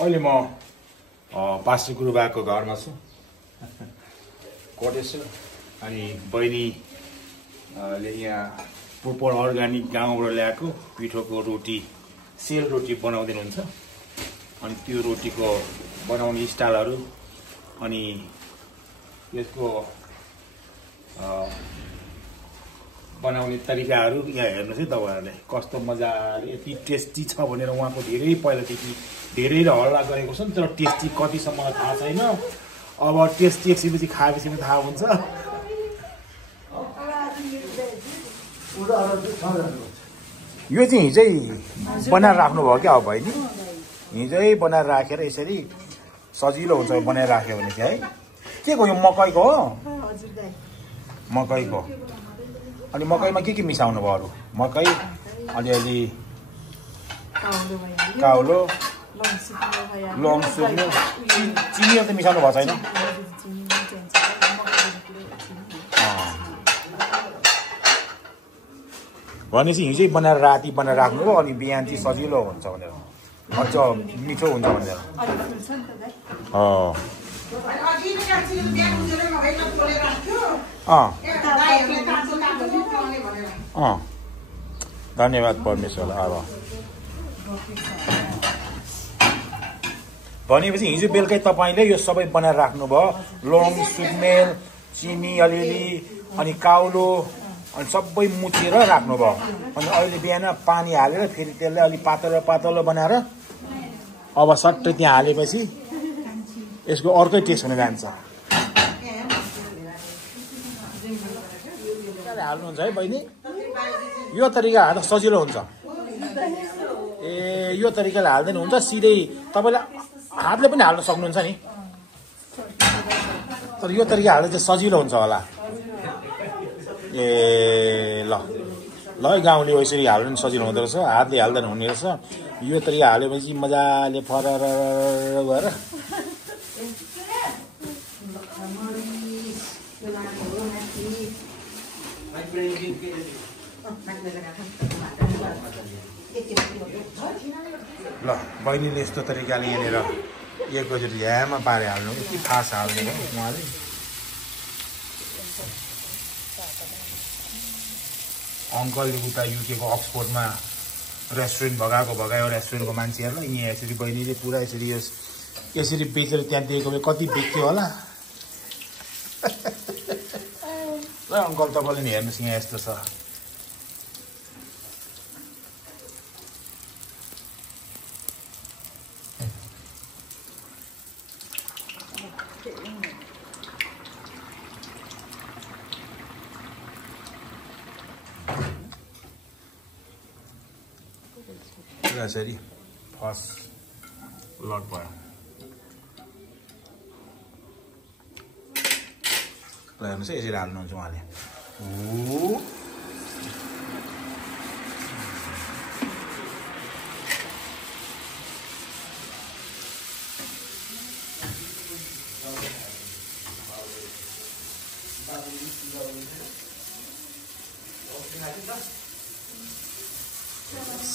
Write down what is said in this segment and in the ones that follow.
अहिले म पास्टर गुरुबाको घरमा छु कोटेश्वर अनि बहिनीले यहाँ प्रोपर अर्ग्यानिक गाउँबाट ल्याएको पिठोको रोटी सेल रोटी बनाउँदिनुहुन्छ अनि त्यो रोटीको बनाउने स्टाइलहरू अनि यसको बनाउने तरिकाहरू यहाँ हेर्नुहोस् है तपाईहरुले कस्तो मजाले यति टेस्टी छ भनेर उहाँको धेरै पहिलादेखि धेरै हल्ला गरेको छ नि तर टेस्टी कतिसम्म थाहा छैन अब टेस्टी एकछिनपछि खाएपछि थाहा हुन्छ यो चाहिँ हिजै बनाएर राख्नु भयो क्या अब बहिनी हिजै बनाएर राखेर यसरी सजिलो हुन्छ बनाएर राख्यो भने चाहिँ है के को यो मकैको हो मकैको अनि मकैमा के मिसाउनु भयो अरू मकै अलिअलि काउलो लङ सुक्नु चिनीहरू त मिसाउनु भएको छैन भनेपछि हिजै बनाएर राति बनाएर राख्नु हो अनि बिहान चाहिँ सजिलो हुन्छ भनेर अझ मिठो हुन्छ भनेर धन्यवाद परमेश्वरलाई अब भनेपछि हिजो बेलुकै तपाईँले यो सबै बनाएर राख्नुभयो लङ सुक्मेल चिनी अलिअलि अनि काउलो अनि सबै मुछेर राख्नुभयो अनि अहिले बिहान पानी हालेर फेरि त्यसलाई अलि पातलो पातलो बनाएर अब सट्टै त्यहाँ हालेपछि यसको अर्कै टेस्ट हुन जान्छ हाल्नुहुन्छ है बहिनी यो तरिका हाल्दा सजिलो हुन्छ ए यो तरिकाले हाल्दैन हुन्छ सिधै तपाईँले हातले पनि हाल्न सक्नुहुन्छ नि तर यो तरिका हाल्दा चाहिँ सजिलो हुन्छ होला ए ल ल गाउँले यसरी हाल्नु पनि सजिलो हुँदो रहेछ हातले हाल्दैन हुने रहेछ यो तरिका हालेपछि मजाले फरर भएर ल बहिनीले यस्तो तरिकाले यहाँनिर एक बजी ह्यामा पारे हाल्नु के थाहा छ हाल्नु उहाँले अङ्कलले उता युकेको अक्सफोर्डमा रेस्टुरेन्ट भगायो रेस्टुरेन्टको मान्छेहरूलाई यहाँ यसरी बहिनीले पुरा यसरी बेचेर त्यहाँ दिएको भए कति बेच्थ्यो होला ल अङ्कल तपाईँले नि हेर्नुहोस् यहाँ यस्तो छ यसरी फर्स्ट लट भयो ल हेर्नुहोस् है यसरी हाल्नुहुन्छ उहाँले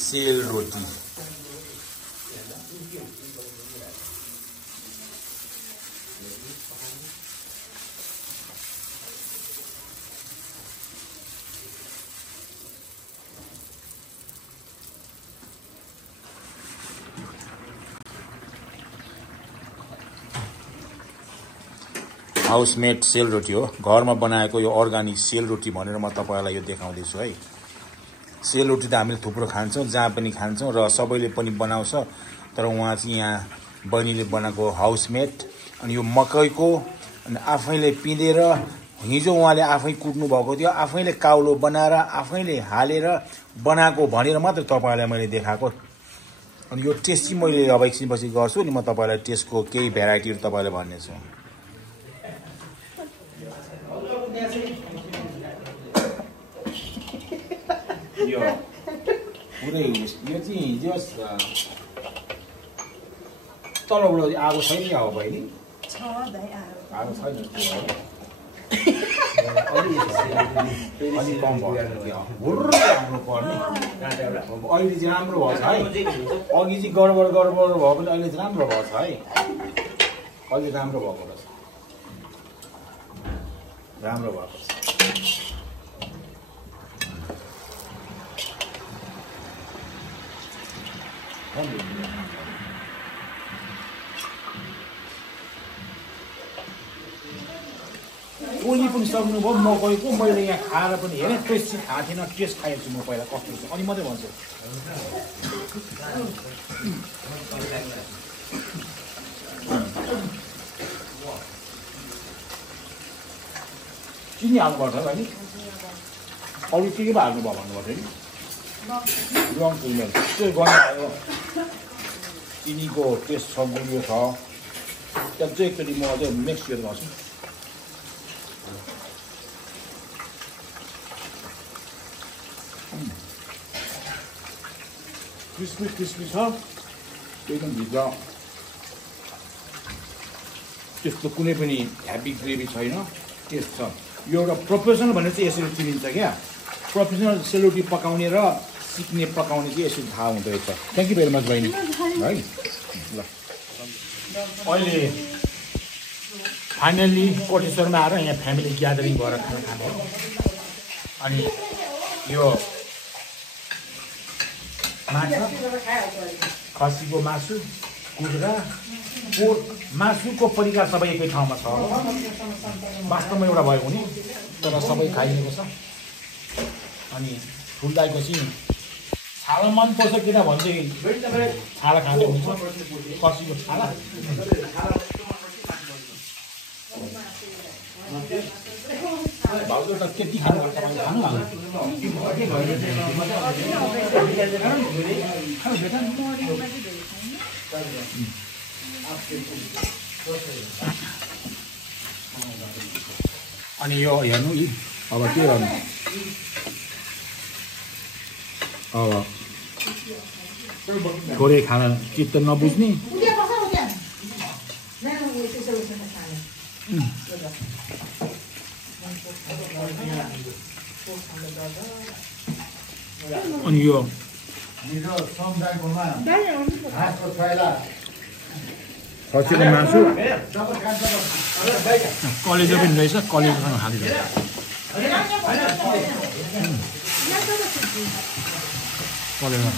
सेल रोटी हाउसमेड सेल रोटी हो घरमा बनाएको यो अर्ग्यानिक सेल रोटी भनेर म तपाईहरुलाई यो देखाउँदैछु है सेल रोटी त हामीले थुप्रो खान्छौं जहाँ पनि खान्छौं र सबैले पनि बनाउँछ तर उहाँ चाहिँ यहाँ बहिनीले बनाएको हाउसमेड अनि यो मकैको अनि आफैले पिँदेर हिजो उहाँले आफै कुट्नु भएको थियो आफैले काउलो बनाएर आफैले हालेर बनाएको भनेर मात्र तपाईहरुलाई मैले देखाएको अनि यो टेस्ट चाहिँ मैले अब एकछिनपछि गर्छु नि म तपाईहरुलाई टेस्टको केही भेराइटीहरु तपाईहरुलाई भन्नेछु यो पुरै यो चाहिँ हिजो तलबाट आगो छैन अब बहिनी छ दाइ आगो छैन अलि कम भयो राम्रो पर्ने अहिले चाहिँ राम्रो भएको छ है अघि चाहिँ गडबड भयो भने अहिले चाहिँ राम्रो भएको छ है अहिले राम्रो भएको रहेछ राम्रो भएको छ कोही पनि सक्नुभयो मकैको मैले यहाँ खाएर पनि हेरेँ टेस्ट चाहिँ थाहा थिएन टेस्ट खाएको छु म पहिला कस्तो छ अनि मात्रै भन्छु चिनी हाल्नुपर्छ है नि अरू के पो हाल्नु भयो भन्नुपर्छ नि रङ फुलमेल त्यो गर्नु आयो चिनीको टेस्ट छ गुलियो छ त्यहाँ चाहिँ एकचोटि म चाहिँ मिक्स गरेर गर्छु क्रिस्पी छ एकदम भित्र त्यस्तो कुनै पनि ह्याप्पी ग्रेभी छैन टेस्ट छ यो एउटा प्रोफेसनल भनेर चाहिँ यसरी चिनिन्छ क्या प्रोफेसनल सेलरोटी पकाउने र सिक्ने पकाउने चाहिँ यसरी थाहा हुँदो रहेछ थ्याङ्क यू भेरी मच बहिनी है ल अहिले फाइनल्ली कोटेश्वरमा आएर यहाँ फ्यामिली ग्यादरिङ गरेर खाना खाने अनि यो माछा खसीको मासु कुखुरा पोर्क मासुको परिकार सबै एकै ठाउँमा छ वास्तवमा एउटा भयो भने तर सबै खाइएको छ अनि ठुल्दाइको चाहिँ छाला मन पर्छ किन भने चाहिँ छाला खाँदै हुन्छ खसीको छाला भाउजू त त्यति खानु अनि यो हेर्नु यी अब के गर्नु अब थोरै खाना चित्त नबुझ्ने अनि यो खसीको मासु कलेजो पनि रहेछ कलेजोसँग हालिरहेछ कलेजो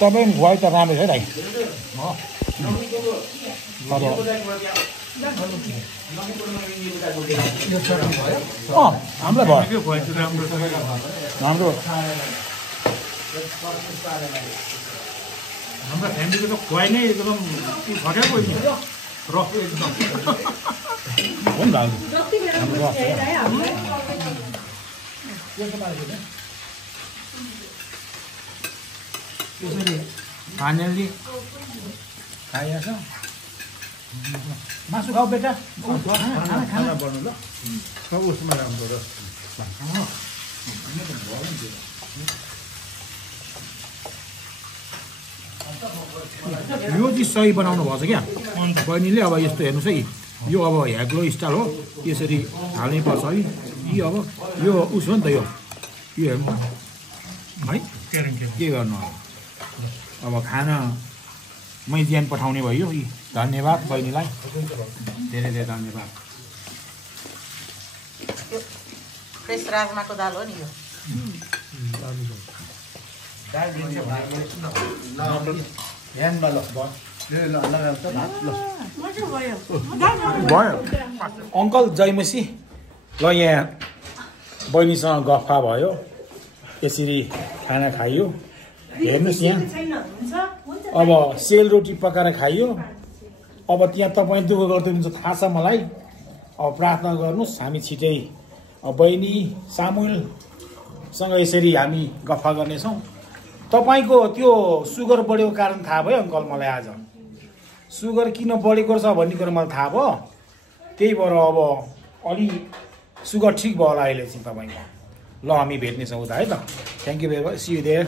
तपाईँ पनि खुवाइ त राम्रो छ है दाइ हाम्रो भयो हाम्रो फ्यामिलीको त खुवाइ नै एकदम घटेको रफ एकदम हो नि त्यसरी फाइनल्ली खाइरहेछ मासु खाऊ बेटा खाना बन्नु ल सब उसमा राम्रो र यो चाहिँ सही बनाउनु भएको छ क्या बहिनीले अब यस्तो हेर्नुहोस् है यो अब ह्याग्लो स्टाइल हो यसरी हाल्नै पर्छ है यी अब यो उस हो नि त यो हेर्नु है के गर्नु अब खाना मै ज्यान पठाउने भयो धन्यवाद बहिनीलाई धेरै धेरै धन्यवाद फ्रेस राजमाको दाल हो नि यो भयो अङ्कल जयमसी ल यहाँ बहिनीसँग गफा भयो यसरी खाना खाइयो हेर्नुहोस् यहाँ अब सेलरोटी पकाएर खाइयो अब त्यहाँ तपाईँ दुःख गर्दै हुन्छ थाहा छ मलाई अब प्रार्थना गर्नुहोस् हामी छिटै बहिनी सामुएलसँग यसरी हामी गफा गर्नेछौँ तपाईँको त्यो सुगर बढेको कारण थाहा भयो अङ्कल मलाई आज सुगर किन बढेको छ भन्ने कुरो मलाई थाहा भयो त्यही भएर अब अलि सुगर ठिक भयो होला अहिले चाहिँ तपाईँको ल हामी भेट्नेछौँ उता है त thank you very much see you there